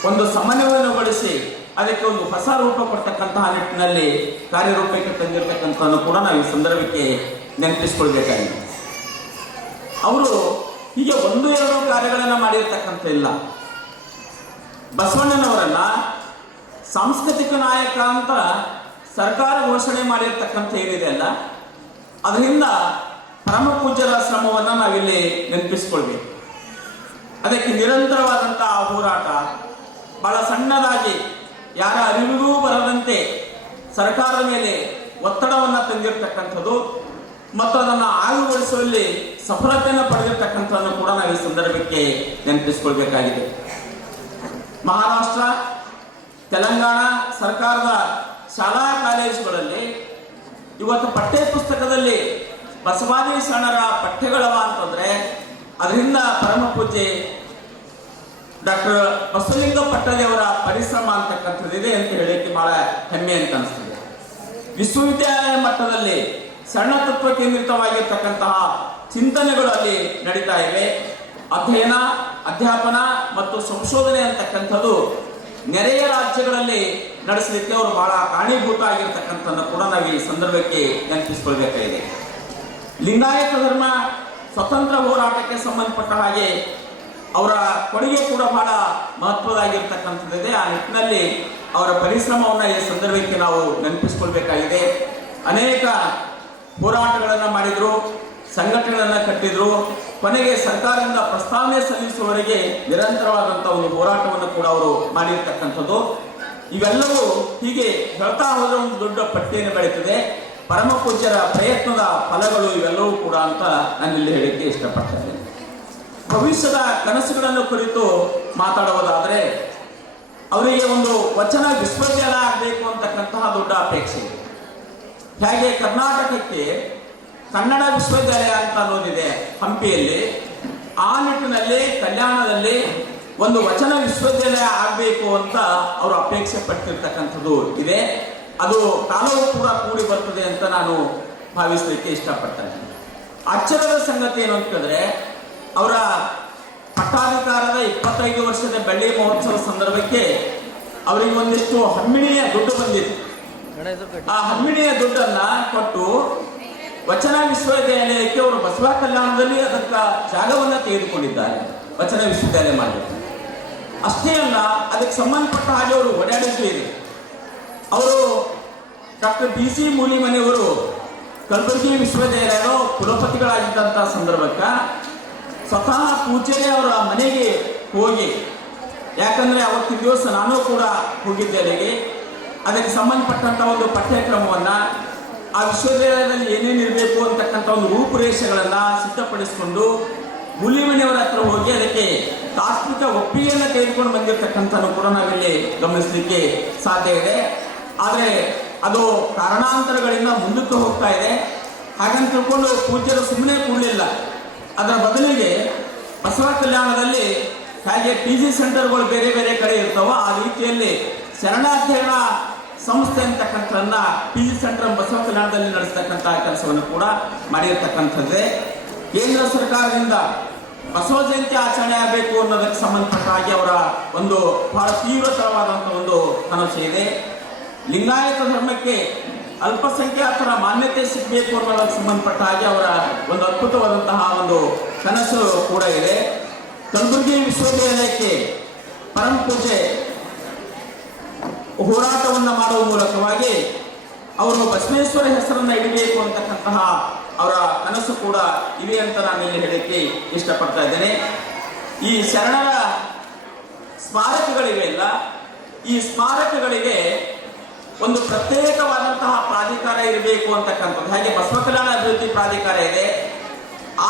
ಒಂದು ಸಮನ್ವಯಗೊಳಿಸಿ ಅದಕ್ಕೆ ಒಂದು ಹೊಸ ರೂಪ ಕೊಡ್ತಕ್ಕಂತಹ ನಿಟ್ಟಿನಲ್ಲಿ ಕಾರ್ಯರೂಪಕ್ಕೆ ತಂದಿರತಕ್ಕಂಥದ್ದು ಕೂಡ ನಾವು ಈ ಸಂದರ್ಭಕ್ಕೆ ನೆನಪಿಸ್ಕೊಳ್ಬೇಕಾಗಿದೆ. ಅವರು ಹೀಗೆ 1-2 ಕಾರ್ಯಗಳನ್ನ ಮಾಡಿರ್ತಕ್ಕಂಥ ಇಲ್ಲ. ಬಸವಣ್ಣನವರನ್ನ ಸಾಂಸ್ಕೃತಿಕ ನಾಯಕ ಅಂತ ಸರ್ಕಾರ ಘೋಷಣೆ ಮಾಡಿರ್ತಕ್ಕಂಥ ಏನಿದೆ ಅಲ್ಲ, ಅದರಿಂದ ಪರಮ ಪೂಜ್ಯರ ಶ್ರಮವನ್ನ ನಾವಿಲ್ಲಿ ನೆನಪಿಸ್ಕೊಳ್ಬೇಕು. ಅದಕ್ಕೆ ನಿರಂತರವಾದಂತಹ ಹೋರಾಟ, ಬಹಳ ಸಣ್ಣದಾಗಿ ಯಾರ ಅರಿವಿಗೂ ಬರದಂತೆ ಸರ್ಕಾರದ ಮೇಲೆ ಒತ್ತಡವನ್ನ ತಂದಿರತಕ್ಕಂಥದ್ದು ಮತ್ತು ಅದನ್ನು ಆಗುಗೊಳಿಸುವಲ್ಲಿ ಸಫಲತೆಯನ್ನು ಪಡೆದಿರ್ತಕ್ಕಂಥದ್ದನ್ನು ಕೂಡ ನಾವು ಈ ಸಂದರ್ಭಕ್ಕೆ ನೆನಪಿಸಿಕೊಳ್ಬೇಕಾಗಿದೆ. ಮಹಾರಾಷ್ಟ್ರ, ತೆಲಂಗಾಣ ಸರ್ಕಾರದ ಶಾಲಾ ಕಾಲೇಜುಗಳಲ್ಲಿ ಇವತ್ತು ಪಠ್ಯ ಪುಸ್ತಕದಲ್ಲಿ ಬಸವಾದಿ ಶರಣರ ಪಠ್ಯಗಳವ ಅಂತಂದ್ರೆ ಅದರಿಂದ ಪರಮ ಪೂಜ್ಯ ಡಾಕ್ಟರ್ ಬಸವಲಿಂಗ ಪಟ್ಟದೇವರ ಪರಿಶ್ರಮ ಅಂತಕ್ಕಂಥದ್ದಿದೆ ಅಂತ ಹೇಳಲಿಕ್ಕೆ ಬಹಳ ಹೆಮ್ಮೆ ಅಂತ ಅನಿಸ್ತದೆ. ವಿಶ್ವವಿದ್ಯಾಲಯ ಮಟ್ಟದಲ್ಲಿ ಸಣ್ಣ ತತ್ವ ಕೇಂದ್ರಿತವಾಗಿರ್ತಕ್ಕಂತಹ ಚಿಂತನೆಗಳು ಅಲ್ಲಿ ನಡೀತಾ ಇವೆ. ಅಧ್ಯಯನ ಅಧ್ಯಾಪನ ಮತ್ತು ಸಂಶೋಧನೆ ಅಂತಕ್ಕಂಥದ್ದು ನೆರೆಯ ರಾಜ್ಯಗಳಲ್ಲಿ ನಡೆಸಲಿಕ್ಕೆ ಅವರು ಬಹಳ ಕಾರಣೀಭೂತ ಆಗಿರ್ತಕ್ಕಂಥದ್ದನ್ನು ಕೂಡ ನಾವು ಈ ಸಂದರ್ಭಕ್ಕೆ ನೆನಪಿಸಿಕೊಳ್ಬೇಕಾಗಿದೆ. ಲಿಂಗಾಯತ ಧರ್ಮ ಸ್ವತಂತ್ರ ಹೋರಾಟಕ್ಕೆ ಸಂಬಂಧಪಟ್ಟ ಹಾಗೆ ಅವರ ಕೊಡುಗೆ ಕೂಡ ಬಹಳ ಮಹತ್ವದಾಗಿರ್ತಕ್ಕಂಥದ್ದಿದೆ. ಆ ನಿಟ್ಟಿನಲ್ಲಿ ಅವರ ಪರಿಶ್ರಮವನ್ನು ಈ ಸಂದರ್ಭಕ್ಕೆ ನಾವು ನೆನಪಿಸಿಕೊಳ್ಬೇಕಾಗಿದೆ. ಅನೇಕ ಹೋರಾಟಗಳನ್ನು ಮಾಡಿದ್ರು, ಸಂಘಟನೆಗಳನ್ನು ಕಟ್ಟಿದ್ರು, ಕೊನೆಗೆ ಸರ್ಕಾರದಿಂದ ಪ್ರಸ್ತಾವನೆ ಸಲ್ಲಿಸುವವರೆಗೆ ನಿರಂತರವಾದಂಥ ಒಂದು ಹೋರಾಟವನ್ನು ಕೂಡ ಅವರು ಮಾಡಿರ್ತಕ್ಕಂಥದ್ದು. ಇವೆಲ್ಲವೂ ಹೀಗೆ ಹೇಳ್ತಾ ಹೋದ್ರೆ ಒಂದು ದೊಡ್ಡ ಪಟ್ಟಿಯನ್ನು ಬೆಳೀತದೆ. ಪರಮ ಪೂಜ್ಯರ ಪ್ರಯತ್ನದ ಫಲಗಳು ಇವೆಲ್ಲವೂ ಕೂಡ ಅಂತ ನಾನಿಲ್ಲಿ ಹೇಳಿಕ್ಕೆ ಇಷ್ಟಪಡ್ತೇನೆ. ಭವಿಷ್ಯದ ಕನಸುಗಳನ್ನು ಕುರಿತು ಮಾತಾಡುವುದಾದರೆ ಅವರಿಗೆ ಒಂದು ವಚನ ವಿಶ್ವವಿದ್ಯಾಲಯ ಆಗಬೇಕು ಅಂತಕ್ಕಂತಹ ದೊಡ್ಡ ಅಪೇಕ್ಷೆ ಇದೆ. ಹಾಗೆ ಕರ್ನಾಟಕಕ್ಕೆ ಕನ್ನಡ ವಿಶ್ವವಿದ್ಯಾಲಯ ಅಂತ ಅನ್ನೋದಿದೆ ಹಂಪಿಯಲ್ಲಿ. ಆ ನಿಟ್ಟಿನಲ್ಲಿ ಕಲ್ಯಾಣದಲ್ಲಿ ಒಂದು ವಚನ ವಿಶ್ವವಿದ್ಯಾಲಯ ಆಗಬೇಕು ಅಂತ ಅವರು ಅಪೇಕ್ಷೆ ಪಟ್ಟಿರ್ತಕ್ಕಂಥದ್ದು ಇದೆ. ಅದು ಕಾಲವೂ ಕೂಡ ಕೂಡಿ ಬರ್ತದೆ ಅಂತ ನಾನು ಭಾವಿಸಲಿಕ್ಕೆ ಇಷ್ಟಪಡ್ತೇನೆ. ಆಶ್ಚರ್ಯದ ಸಂಗತಿ ಏನು ಅಂತಂದ್ರೆ, ಅವರ ಪಟ್ಟಾಧಿಕಾರದ 25 ವರ್ಷದ ಬೆಳ್ಳಿ ಮಹೋತ್ಸವ ಸಂದರ್ಭಕ್ಕೆ ಅವರಿಗೆ ಒಂದಿಷ್ಟು ಹಮ್ಮಿಣಿಯ ದುಡ್ಡು ಬಂದಿತ್ತು. ಆ ಹಮ್ಮಿಣಿಯ ದುಡ್ಡನ್ನ ಕೊಟ್ಟು ವಚನ ವಿಶ್ವವಿದ್ಯಾಲಯಕ್ಕೆ ಅವರು ಬಸವ ಕಲ್ಯಾಣದಲ್ಲಿ ಅದಕ್ಕ ಜಾಗವನ್ನು ತೆಗೆದುಕೊಂಡಿದ್ದಾರೆ, ವಚನ ವಿಶ್ವವಿದ್ಯಾಲಯ ಮಾಡಬೇಕು. ಅಷ್ಟೇ ಅಲ್ಲ, ಅದಕ್ಕೆ ಸಂಬಂಧಪಟ್ಟ ಹಾಗೆ ಅವರು ಓಡಾಡಿದ್ದು ಇದೆ. ಅವರು ಡಾಕ್ಟರ್ BC ಮೂಲಿಮನೆಯವರು ಕಲಬುರಗಿ ವಿಶ್ವವಿದ್ಯಾಲಯದ ಕುಲಪತಿಗಳಾಗಿದ್ದಂಥ ಸಂದರ್ಭಕ್ಕೆ ಸ್ವತಃ ಪೂಜ್ಯರೇ ಅವರ ಮನೆಗೆ ಹೋಗಿ, ಯಾಕಂದ್ರೆ ಅವತ್ತಿನ ದಿವಸ ನಾನು ಕೂಡ ಹೋಗಿದ್ದೆ ಅಲ್ಲಿಗೆ, ಅದಕ್ಕೆ ಸಂಬಂಧಪಟ್ಟಂತ ಒಂದು ಪಠ್ಯಕ್ರಮವನ್ನ, ಆ ವಿಶ್ವವಿದ್ಯಾಲಯದಲ್ಲಿ ಏನೇನಿರಬೇಕು ಅಂತಕ್ಕಂಥ ಒಂದು ರೂಪುರೇಷೆಗಳನ್ನ ಸಿದ್ಧಪಡಿಸಿಕೊಂಡು ಮೂಲಿಮನೆಯವರ ಹತ್ರ ಹೋಗಿ ಅದಕ್ಕೆ ತಾತ್ವಿಕ ಒಪ್ಪಿಗೆಯನ್ನು ತೆಗೆದುಕೊಂಡು ಬಂದಿರತಕ್ಕಂಥ ಕೂಡ ನಾವಿಲ್ಲಿ ಗಮನಿಸಲಿಕ್ಕೆ ಸಾಧ್ಯ ಇದೆ. ಆದರೆ ಅದು ಕಾರಣಾಂತರಗಳಿಂದ ಮುಂದಕ್ಕೆ ಹೋಗ್ತಾ ಇದೆ. ಹಾಗಂತ ತಿಳ್ಕೊಂಡು ಪೂಜ್ಯರು ಸುಮ್ಮನೆ ಕೂಡಲಿಲ್ಲ. ಅದರ ಬದಲಿಗೆ ಬಸವ ಕಲ್ಯಾಣದಲ್ಲಿ ಹಾಗೆ PG ಸೆಂಟರ್ಗಳು ಬೇರೆ ಬೇರೆ ಕಡೆ ಇರ್ತಾವೋ ಆ ರೀತಿಯಲ್ಲಿ ಶರಣಾಧ್ಯಯನ ಸಂಸ್ಥೆ ಅಂತಕ್ಕಂಥದ್ದನ್ನ PG ಸೆಂಟರ್ ಬಸವ ಕಲ್ಯಾಣದಲ್ಲಿ ನಡೆಸ್ತಕ್ಕಂಥ ಕೆಲಸವನ್ನು ಕೂಡ ಮಾಡಿರ್ತಕ್ಕಂಥದ್ದೇ. ಕೇಂದ್ರ ಸರ್ಕಾರದಿಂದ ಬಸವ ಜಯಂತಿ ಆಚರಣೆ ಆಗಬೇಕು ಅನ್ನೋದಕ್ಕೆ ಸಂಬಂಧಪಟ್ಟ ಹಾಗೆ ಅವರ ಒಂದು ಬಹಳ ತೀವ್ರತರವಾದಂತಹ ಒಂದು ಕನಸು ಇದೆ. ಲಿಂಗಾಯತ ಧರ್ಮಕ್ಕೆ ಅಲ್ಪಸಂಖ್ಯಾತರ ಮಾನ್ಯತೆ ಸಿಗಬೇಕು ಅನ್ನೋದಕ್ಕೆ ಸಂಬಂಧಪಟ್ಟ ಹಾಗೆ ಅವರ ಒಂದು ಅದ್ಭುತವಾದಂತಹ ಒಂದು ಕನಸು ಕೂಡ ಇದೆ. ಕಲಬುರಗಿ ವಿಶ್ವವಿದ್ಯಾಲಯಕ್ಕೆ ಪರಮ ಪೂಜೆ ಹೋರಾಟವನ್ನು ಮಾಡುವ ಮೂಲಕವಾಗಿ ಅವರು ಬಸವೇಶ್ವರ ಹೆಸರನ್ನ ಇಡಬೇಕು ಅಂತಕ್ಕಂತಹ ಅವರ ಕನಸು ಕೂಡ ಇದೆ ಅಂತ ನಾನು ಇಲ್ಲಿ ಹೇಳಕ್ಕೆ ಇಷ್ಟಪಡ್ತಾ ಇದ್ದೇನೆ. ಈ ಶರಣರ ಸ್ಮಾರಕಗಳಿವೆ ಅಲ್ಲ, ಈ ಸ್ಮಾರಕಗಳಿಗೆ ಒಂದು ಪ್ರತ್ಯೇಕವಾದಂತಹ ಪ್ರಾಧಿಕಾರ ಇರಬೇಕು ಅಂತಕ್ಕಂಥದ್ದು. ಹಾಗೆ ಬಸವ ಕಲ್ಯಾಣ ಅಭಿವೃದ್ಧಿ ಪ್ರಾಧಿಕಾರ ಇದೆ,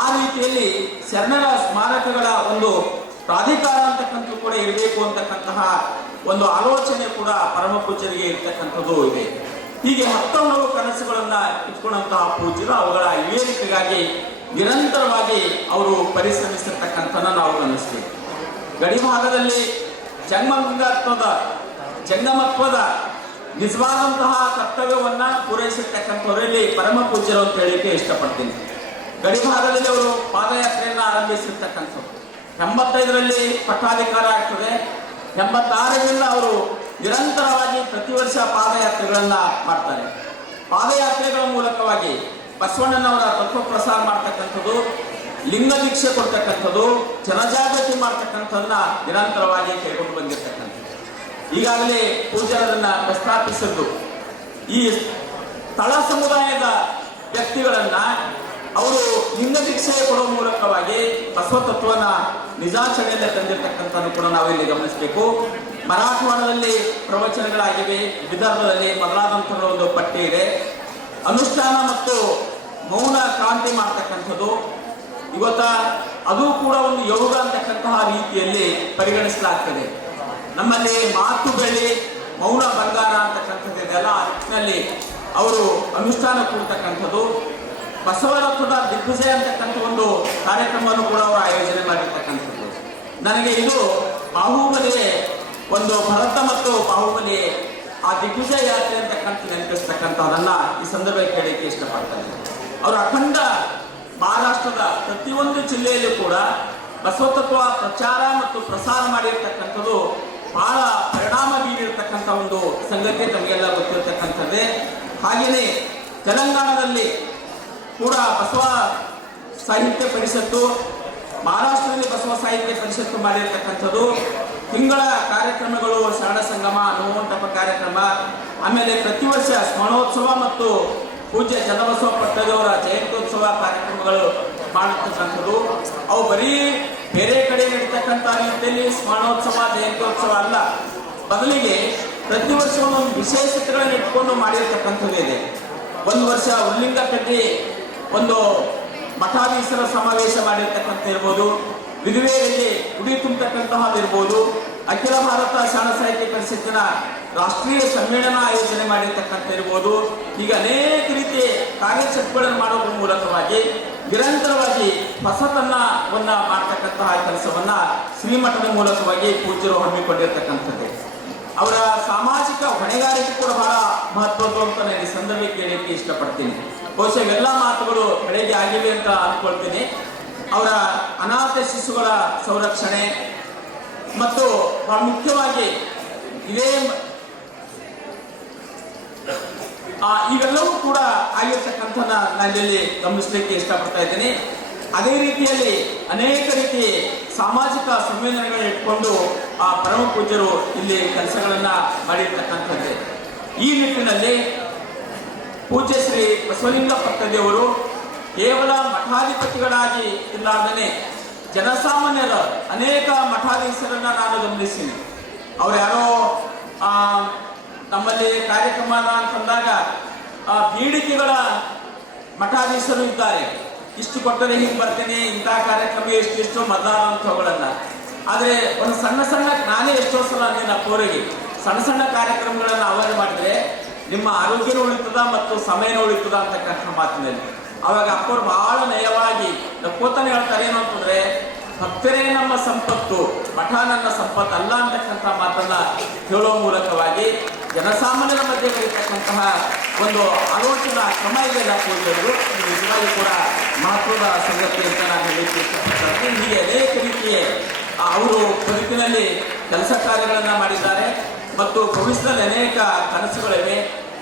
ಆ ರೀತಿಯಲ್ಲಿ ಶರಣರ ಸ್ಮಾರಕಗಳ ಒಂದು ಪ್ರಾಧಿಕಾರ ಅಂತಕ್ಕಂಥದ್ದು ಕೂಡ ಇರಬೇಕು ಅಂತಕ್ಕಂತಹ ಒಂದು ಆಲೋಚನೆ ಕೂಡ ಪರಮ ಪೂಜ್ಯರಿಗೆ ಇರ್ತಕ್ಕಂಥದ್ದು ಇದೆ. ಹೀಗೆ ಹಲವು ಕನಸುಗಳನ್ನ ಇಟ್ಕೊಂಡಂತಹ ಪೂಜ್ಯರು ಅವುಗಳ ಏರಿಕೆಗಾಗಿ ನಿರಂತರವಾಗಿ ಅವರು ಪರಿಶ್ರಮಿಸಿರ್ತಕ್ಕಂಥ ನಾವು ಗಮನಿಸ್ತೀವಿ. ಗಡಿ ಭಾಗದಲ್ಲಿ ಜಂಗಮತ್ವದ ನಿಜವಾದಂತಹ ಕರ್ತವ್ಯವನ್ನ ಪೂರೈಸಿರ್ತಕ್ಕಂಥವರಲ್ಲಿ ಪರಮ ಪೂಜ್ಯರು ಅಂತ ಹೇಳಿಕ್ಕೆ ಇಷ್ಟಪಡ್ತೀನಿ. ಗಡಿ ಭಾಗದಲ್ಲಿ ಅವರು ಪಾದಯಾತ್ರೆಯನ್ನು ಆರಂಭಿಸಿರ್ತಕ್ಕಂಥವ್ರು. 85ರಲ್ಲಿ ಪಟ್ಟಾಧಿಕಾರ ಆಗ್ತದೆ. 86ರಿಂದ ಅವರು ನಿರಂತರವಾಗಿ ಪ್ರತಿ ವರ್ಷ ಪಾದಯಾತ್ರೆಗಳನ್ನ ಮಾಡ್ತಾರೆ. ಪಾದಯಾತ್ರೆಗಳ ಮೂಲಕವಾಗಿ ಬಸವಣ್ಣನವರ ತತ್ವ ಪ್ರಸಾರ ಮಾಡ್ತಕ್ಕಂಥದ್ದು, ಲಿಂಗ ದೀಕ್ಷೆ ಕೊಡ್ತಕ್ಕಂಥದ್ದು, ಜನಜಾಗೃತಿ ಮಾಡ್ತಕ್ಕಂಥದ್ದನ್ನ ನಿರಂತರವಾಗಿ ಕೈಗೊಂಡು ಬಂದಿರತಕ್ಕಂಥದ್ದು. ಈಗಾಗಲೇ ಪೂಜ್ಯರನ್ನ ಪ್ರಸ್ತಾಪಿಸಿದ್ದು ಈ ತಳ ಸಮುದಾಯದ ವ್ಯಕ್ತಿಗಳನ್ನ ಅವರು ಲಿಂಗ ದೀಕ್ಷೆ ಕೊಡುವ ಮೂಲಕವಾಗಿ ಬಸವ ತತ್ವನ ನಿಜಾಚರಣೆಯಲ್ಲಿ ತಂದಿರತಕ್ಕಂಥದ್ದು ಕೂಡ ನಾವಿಲ್ಲಿ ಗಮನಿಸಬೇಕು. ಮರಾಠವಾಡದಲ್ಲಿ ಪ್ರವಚನಗಳಾಗಿವೆ, ವಿದರ್ಭದಲ್ಲಿ ಮೊದಲಾದಂತಹ ಒಂದು ಪಟ್ಟಿ ಇದೆ. ಅನುಷ್ಠಾನ ಮತ್ತು ಮೌನ ಕ್ರಾಂತಿ ಮಾಡ್ತಕ್ಕಂಥದ್ದು ಇವತ್ತ ಅದು ಕೂಡ ಒಂದು ಯೋಗ ಅಂತಕ್ಕಂತಹ ರೀತಿಯಲ್ಲಿ ಪರಿಗಣಿಸಲಾಗ್ತದೆ. ನಮ್ಮಲ್ಲಿ ಮಾತು ಬೆಳ್ಳಿ ಮೌನ ಬಂಗಾರ ಅಂತಕ್ಕಂಥದ್ದೆಲ್ಲ ಆ ನಿಟ್ಟಿನಲ್ಲಿ ಅವರು ಅನುಷ್ಠಾನ ಕೊಡ್ತಕ್ಕಂಥದ್ದು. ಬಸವರತ್ವದ ದಿಗ್ವಿಜಯ ಅಂತಕ್ಕಂಥ ಒಂದು ಕಾರ್ಯಕ್ರಮವನ್ನು ಕೂಡ ಅವರು ಆಯೋಜನೆ ಮಾಡಿರ್ತಕ್ಕಂಥದ್ದು. ನನಗೆ ಇದು ಬಾಹುಬಲಿ ಒಂದು ಭರತ ಮತ್ತು ಬಾಹುಬಲಿ ಆ ದಿಗ್ವಿಜಯ ಯಾತ್ರೆ ಅಂತಕ್ಕಂಥ ನೆನಪಿಸ್ತಕ್ಕಂಥದನ್ನ ಈ ಸಂದರ್ಭದಲ್ಲಿ ಕೇಳಲಿಕ್ಕೆ ಇಷ್ಟಪಡ್ತಾರೆ. ಅವರು ಅಖಂಡ ಮಹಾರಾಷ್ಟ್ರದ ಪ್ರತಿಯೊಂದು ಜಿಲ್ಲೆಯಲ್ಲೂ ಕೂಡ ಬಸವತತ್ವ ಪ್ರಚಾರ ಮತ್ತು ಪ್ರಸಾರ ಮಾಡಿರ್ತಕ್ಕಂಥದ್ದು ಬಹಳ ಪರಿಣಾಮ ಬೀರಿರ್ತಕ್ಕಂಥ ಒಂದು ಸಂಗತಿ ತಮಗೆಲ್ಲ ಗೊತ್ತಿರತಕ್ಕಂಥದ್ದೇ. ಹಾಗೆಯೇ ತೆಲಂಗಾಣದಲ್ಲಿ ಕೂಡ ಬಸವ ಸಾಹಿತ್ಯ ಪರಿಷತ್ತು, ಮಹಾರಾಷ್ಟ್ರದಲ್ಲಿ ಬಸವ ಸಾಹಿತ್ಯ ಪರಿಷತ್ತು ಮಾಡಿರ್ತಕ್ಕಂಥದ್ದು ತಿಂಗಳ ಕಾರ್ಯಕ್ರಮಗಳು, ಶರಣ ಸಂಗಮ, ನೋಮಂಟಪ ಕಾರ್ಯಕ್ರಮ, ಆಮೇಲೆ ಪ್ರತಿ ವರ್ಷ ಸ್ಮರಣೋತ್ಸವ ಮತ್ತು ಪೂಜ್ಯ ಚನ್ನಬಸವ ಪಟ್ಟದೇವರ ಜಯಂತ್ಯೋತ್ಸವ ಕಾರ್ಯಕ್ರಮಗಳು ಮಾಡಿರ್ತಕ್ಕಂಥದ್ದು. ಅವು ಬರೀ ಬೇರೆ ಕಡೆ ನಡೀತಕ್ಕಂಥ ರೀತಿಯಲ್ಲಿ ಸ್ಮರಣೋತ್ಸವ ಜಯಂತ್ಯೋತ್ಸವ ಅಲ್ಲ, ಬದಲಿಗೆ ಪ್ರತಿ ವರ್ಷ ಒಂದೊಂದು ವಿಶೇಷತೆಗಳನ್ನು ಇಟ್ಕೊಂಡು ಮಾಡಿರ್ತಕ್ಕಂಥದ್ದು ಇದೆ. ಒಂದು ವರ್ಷ ಉಲ್ಲಿಂಗಪೇಟೆ ಒಂದು ಮಠಾಧೀಶರ ಸಮಾವೇಶ ಮಾಡಿರ್ತಕ್ಕಂಥ ಇರ್ಬೋದು, ವಿಧವೆಯರಿಗೆ ಗುಡಿ ತುಂಬತಕ್ಕಂತಹದಿರ್ಬೋದು, ಅಖಿಲ ಭಾರತ ಶರಣ ಸಾಹಿತ್ಯ ಪರಿಷತ್ತಿನ ರಾಷ್ಟ್ರೀಯ ಸಮ್ಮೇಳನ ಆಯೋಜನೆ ಮಾಡಿರ್ತಕ್ಕಂಥ ಇರ್ಬೋದು. ಈಗ ಅನೇಕ ರೀತಿಯ ಕಾರ್ಯಚಟುವಟಿಕೆಗಳನ್ನು ಮಾಡೋದ್ರ ಮೂಲಕವಾಗಿ ನಿರಂತರವಾಗಿ ಹೊಸತನವನ್ನ ಮಾಡ್ತಕ್ಕಂತಹ ಕೆಲಸವನ್ನ ಶ್ರೀಮಠದ ಮೂಲಕವಾಗಿ ಪೂಜ್ಯರು ಹಮ್ಮಿಕೊಂಡಿರ್ತಕ್ಕಂಥದ್ದು. ಅವರ ಸಾಮಾಜಿಕ ಹೊಣೆಗಾರಿಕೆ ಕೂಡ ಬಹಳ ಮಹತ್ವದ್ದು ಅಂತ ನಾನು ಈ ಸಂದರ್ಭಕ್ಕೆ ಹೇಳಲಿಕ್ಕೆ ಇಷ್ಟಪಡ್ತೀನಿ. ಬಹುಶಃ ಇವೆಲ್ಲ ಮಾತುಗಳು ಬೆಳಗ್ಗೆ ಆಗಿವೆ ಅಂತ ಅನ್ಕೊಳ್ತೀನಿ. ಅವರ ಅನಾಥ ಶಿಶುಗಳ ಸಂರಕ್ಷಣೆ ಮತ್ತು ಬಹಳ ಮುಖ್ಯವಾಗಿ ಇವೆಲ್ಲವೂ ಕೂಡ ಆಗಿರ್ತಕ್ಕಂಥ ನಾನು ಇಲ್ಲಿ ಗಮನಿಸಲಿಕ್ಕೆ ಇಷ್ಟಪಡ್ತಾ ಇದ್ದೀನಿ. ಅದೇ ರೀತಿಯಲ್ಲಿ ಅನೇಕ ರೀತಿ ಸಾಮಾಜಿಕ ಸಂವೇದನೆಗಳನ್ನ ಇಟ್ಕೊಂಡು ಆ ಪರಮ ಪೂಜ್ಯರು ಇಲ್ಲಿ ಕೆಲಸಗಳನ್ನ ಮಾಡಿರ್ತಕ್ಕಂಥದ್ದೇ. ಈ ನಿಟ್ಟಿನಲ್ಲಿ ಪೂಜ್ಯ ಶ್ರೀ ಬಸವಲಿಂಗ ಪಟ್ಟದೇವರು ಕೇವಲ ಮಠಾಧಿಪತಿಗಳಾಗಿ ಇಲ್ಲಾರ್ದೇ ಜನಸಾಮಾನ್ಯರ ಅನೇಕ ಮಠಾಧೀಶರನ್ನ ನಾನು ಗಮನಿಸ್ತೀನಿ. ಅವ್ರು ಯಾರೋ ನಮ್ಮಲ್ಲಿ ಕಾರ್ಯಕ್ರಮ ಅಂತಂದಾಗ ಬೇಡಿಕೆಗಳ ಮಠಾಧೀಶರು ಇದ್ದಾರೆ. ಇಷ್ಟು ಕೊಟ್ಟರೆ ಹಿಂಗೆ ಬರ್ತೇನೆ, ಇಂಥ ಕಾರ್ಯಕ್ರಮ ಎಷ್ಟು ಮತದಾರಂಥವುಗಳನ್ನ. ಆದರೆ ಒಂದು ಸಣ್ಣ ಸಣ್ಣ ನಾನೇ ಎಷ್ಟೋ ಸಲ ಅಂದಿನ ಪೋರಿಗೆ ಸಣ್ಣ ಸಣ್ಣ ಕಾರ್ಯಕ್ರಮಗಳನ್ನು ಅವಾಯ್ಡ್ ಮಾಡಿದ್ರೆ ನಿಮ್ಮ ಆರೋಗ್ಯನೂ ಉಳಿತದ ಮತ್ತು ಸಮಯನೂ ಉಳಿತದ ಅಂತಕ್ಕಂಥ ಮಾತಿನಲ್ಲಿ ಅವಾಗ ಅಪ್ಪರು ಬಹಳ ನಯವಾಗಿ ನಕ್ಕೋತಾನೆ ಹೇಳ್ತಾರೆ. ಏನು ಅಂತಂದ್ರೆ, ಭಕ್ತರೇ ನಮ್ಮ ಸಂಪತ್ತು, ಮಠ ನನ್ನ ಸಂಪತ್ತು ಅಲ್ಲ ಅಂತಕ್ಕಂಥ ಮಾತನ್ನ ಹೇಳೋ ಮೂಲಕವಾಗಿ ಜನಸಾಮಾನ್ಯರ ಮಧ್ಯೆ ಇರತಕ್ಕಂತಹ ಒಂದು ಆಲೋಚನಾ ಕ್ರಮ ಇದೆಲ್ಲ ಪೂಜ್ಯರು ನಿಜವಾಗಿ ಕೂಡ ಮಹತ್ವದ ಸಂಗತಿ ಅಂತ ನಾನು ಹೇಳಲಿಕ್ಕೆ ಇಷ್ಟಪಡ್ತಾರೆ. ಹೀಗೆ ಅನೇಕ ರೀತಿಯ ಅವರು ಬದುಕಿನಲ್ಲಿ ಕೆಲಸ ಕಾರ್ಯಗಳನ್ನ ಮಾಡಿದ್ದಾರೆ ಮತ್ತು ಭವಿಷ್ಯದಲ್ಲಿ ಅನೇಕ ಕನಸುಗಳಿವೆ.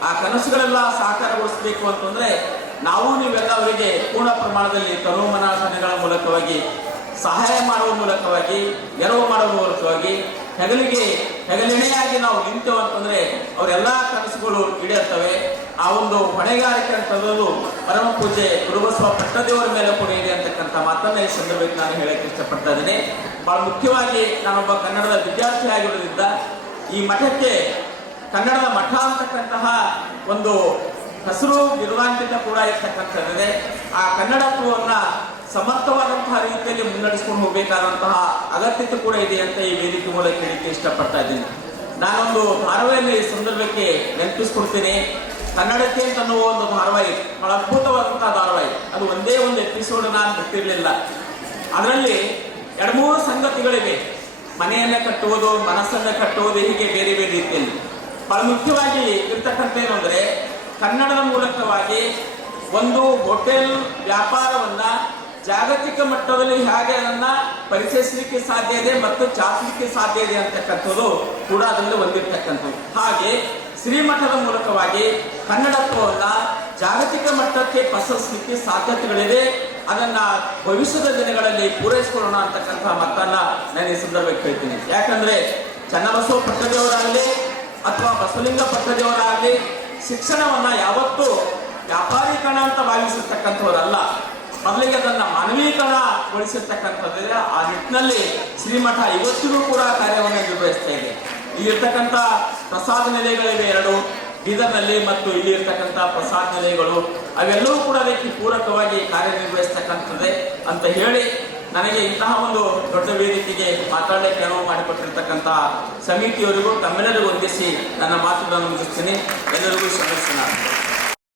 ಆ ಕನಸುಗಳೆಲ್ಲ ಸಾಕಾರಗೊಳಿಸಬೇಕು ಅಂತಂದ್ರೆ ನಾವು ನೀವೆಲ್ಲ ಅವರಿಗೆ ಪೂರ್ಣ ಪ್ರಮಾಣದಲ್ಲಿ ತನುಮನಗಳ ಮೂಲಕವಾಗಿ ಸಹಾಯ ಮಾಡುವ ಮೂಲಕವಾಗಿ ನೆರವು ಮಾಡುವ ಮೂಲಕವಾಗಿ ಹೆಗಲಿಣೆಯಾಗಿ ನಾವು ನಿಂತೇವೆ ಅಂತಂದ್ರೆ ಅವರೆಲ್ಲ ಕನಸುಗಳು ಈಡೇರ್ತವೆ. ಆ ಒಂದು ಹೊಣೆಗಾರಿಕೆ ಅಂತದ್ದು ಪರಮ ಪೂಜೆ ಗುರುಬಸವ ಪಟ್ಟದೇವರ ಮೇಲೆ ಕೂಡ ಇದೆ ಅಂತಕ್ಕಂಥ ಮಾತನ್ನ ಈ ಸಂದರ್ಭಕ್ಕೆ ನಾನು ಹೇಳಕ್ಕೆ ಇಷ್ಟಪಡ್ತಾ ಇದ್ದೀನಿ. ಬಹಳ ಮುಖ್ಯವಾಗಿ ನಾನೊಬ್ಬ ಕನ್ನಡದ ವಿದ್ಯಾರ್ಥಿ ಆಗಿರೋದ್ರಿಂದ ಈ ಮಠಕ್ಕೆ ಕನ್ನಡದ ಮಠ ಅಂತಕ್ಕಂತಹ ಒಂದು ಹೆಸರು ನಿರ್ವಾಂಕಿತ ಕೂಡ ಇರ್ತಕ್ಕಂಥದ್ದಿದೆ. ಆ ಕನ್ನಡತ್ವವನ್ನ ಸಮರ್ಥವಾದಂತಹ ರೀತಿಯಲ್ಲಿ ಮುನ್ನಡೆಸ್ಕೊಂಡು ಹೋಗಬೇಕಾದಂತಹ ಅಗತ್ಯತೆ ಕೂಡ ಇದೆ ಅಂತ ಈ ವೇದಿಕೆ ಮೂಲಕ ಹೇಳಲಿಕ್ಕೆ ಇಷ್ಟಪಡ್ತಾ ಇದ್ದೀನಿ. ನಾನೊಂದು ಧಾರಾವಾಹಿಯಲ್ಲಿ ಈ ಸಂದರ್ಭಕ್ಕೆ ನೆನಪಿಸ್ಕೊಡ್ತೀನಿ. ಕನ್ನಡಕ್ಕೆ ಅಂತನ್ನುವ ಒಂದು ಧಾರಾವಾಹಿ, ಬಹಳ ಅದ್ಭುತವಾದಂತಹ ಧಾರಾವಾಹಿ. ಅದು ಒಂದೇ ಒಂದು ಎಪಿಸೋಡ್ ನಾನು ಬಿಟ್ಟಿರಲಿಲ್ಲ. ಅದರಲ್ಲಿ 2-3 ಸಂಗತಿಗಳಿವೆ. ಮನೆಯನ್ನ ಕಟ್ಟುವುದು, ಮನಸ್ಸನ್ನ ಕಟ್ಟುವುದು, ಹೀಗೆ ಬೇರೆ ಬೇರೆ ರೀತಿಯಲ್ಲಿ ಬಹಳ ಮುಖ್ಯವಾಗಿ ಇರ್ತಕ್ಕಂಥ ಏನು ಅಂದ್ರೆ, ಕನ್ನಡದ ಮೂಲಕವಾಗಿ ಒಂದು ಹೋಟೆಲ್ ವ್ಯಾಪಾರವನ್ನ ಜಾಗತಿಕ ಮಟ್ಟದಲ್ಲಿ ಹೇಗೆ ಅದನ್ನ ಪರಿಚಯಿಸಲಿಕ್ಕೆ ಸಾಧ್ಯ ಇದೆ ಮತ್ತು ಚಾಚಲಿಕ್ಕೆ ಸಾಧ್ಯ ಇದೆ ಅಂತಕ್ಕಂಥದ್ದು ಕೂಡ ಅದರಲ್ಲಿ ಹೊಂದಿರ್ತಕ್ಕಂಥದ್ದು. ಹಾಗೆ ಶ್ರೀಮಠದ ಮೂಲಕವಾಗಿ ಕನ್ನಡತ್ವವನ್ನ ಜಾಗತಿಕ ಮಟ್ಟಕ್ಕೆ ಪಸರಿಸಲಿಕ್ಕೆ ಸಾಧ್ಯತೆಗಳಿದೆ. ಅದನ್ನ ಭವಿಷ್ಯದ ದಿನಗಳಲ್ಲಿ ಪೂರೈಸಿಕೊಳ್ಳೋಣ ಅಂತಕ್ಕಂಥ ಮಾತನ್ನ ನಾನು ಈ ಸಂದರ್ಭಕ್ಕೆ ಹೇಳ್ತೀನಿ. ಯಾಕಂದ್ರೆ ಚನ್ನಬಸವ ಪಟ್ಟದೇವರಾಗಲಿ ಅಥವಾ ಬಸವಲಿಂಗ ಪಟ್ಟದೇವರಾಗಲಿ ಶಿಕ್ಷಣವನ್ನ ಯಾವತ್ತೂ ವ್ಯಾಪಾರೀಕರಣ ಅಂತ ಭಾವಿಸಿರ್ತಕ್ಕಂಥವರಲ್ಲ, ಮೊದಲಿಗೆ ಅದನ್ನ ಮಾನವೀಕರಣಗೊಳಿಸಿರ್ತಕ್ಕಂಥದ್ದಿದೆ. ಆ ನಿಟ್ಟಿನಲ್ಲಿ ಶ್ರೀಮಠ ಇವತ್ತಿಗೂ ಕೂಡ ಕಾರ್ಯವನ್ನು ನಿರ್ವಹಿಸ್ತಾ ಇದೆ. ಇಲ್ಲಿರ್ತಕ್ಕಂಥ ಪ್ರಸಾದ ನಿಲಯಗಳಿವೆ 2, ಬೀದರ್ನಲ್ಲಿ ಮತ್ತು ಇಲ್ಲಿ ಇರ್ತಕ್ಕಂಥ ಪ್ರಸಾದ ನಿಲಯಗಳು, ಅವೆಲ್ಲವೂ ಕೂಡ ಅದಕ್ಕೆ ಪೂರಕವಾಗಿ ಕಾರ್ಯನಿರ್ವಹಿಸ್ತಕ್ಕಂಥದ್ದೇ ಅಂತ ಹೇಳಿ, ನನಗೆ ಇಂತಹ ಒಂದು ದೊಡ್ಡ ವೇದಿಕೆಗೆ ಮಾತಾಡಲಿಕ್ಕೆ ಅನುವು ಮಾಡಿಕೊಟ್ಟಿರ್ತಕ್ಕಂತಹ ಸಮಿತಿಯವರಿಗೂ ತಮ್ಮೆಲ್ಲರಿಗೂ ವಂದಿಸಿ ನನ್ನ ಮಾತುಗಳನ್ನು ಮುಗಿಸ್ತೀನಿ. ಎಲ್ಲರಿಗೂ ಶ್ರಮಿಸೋಣ.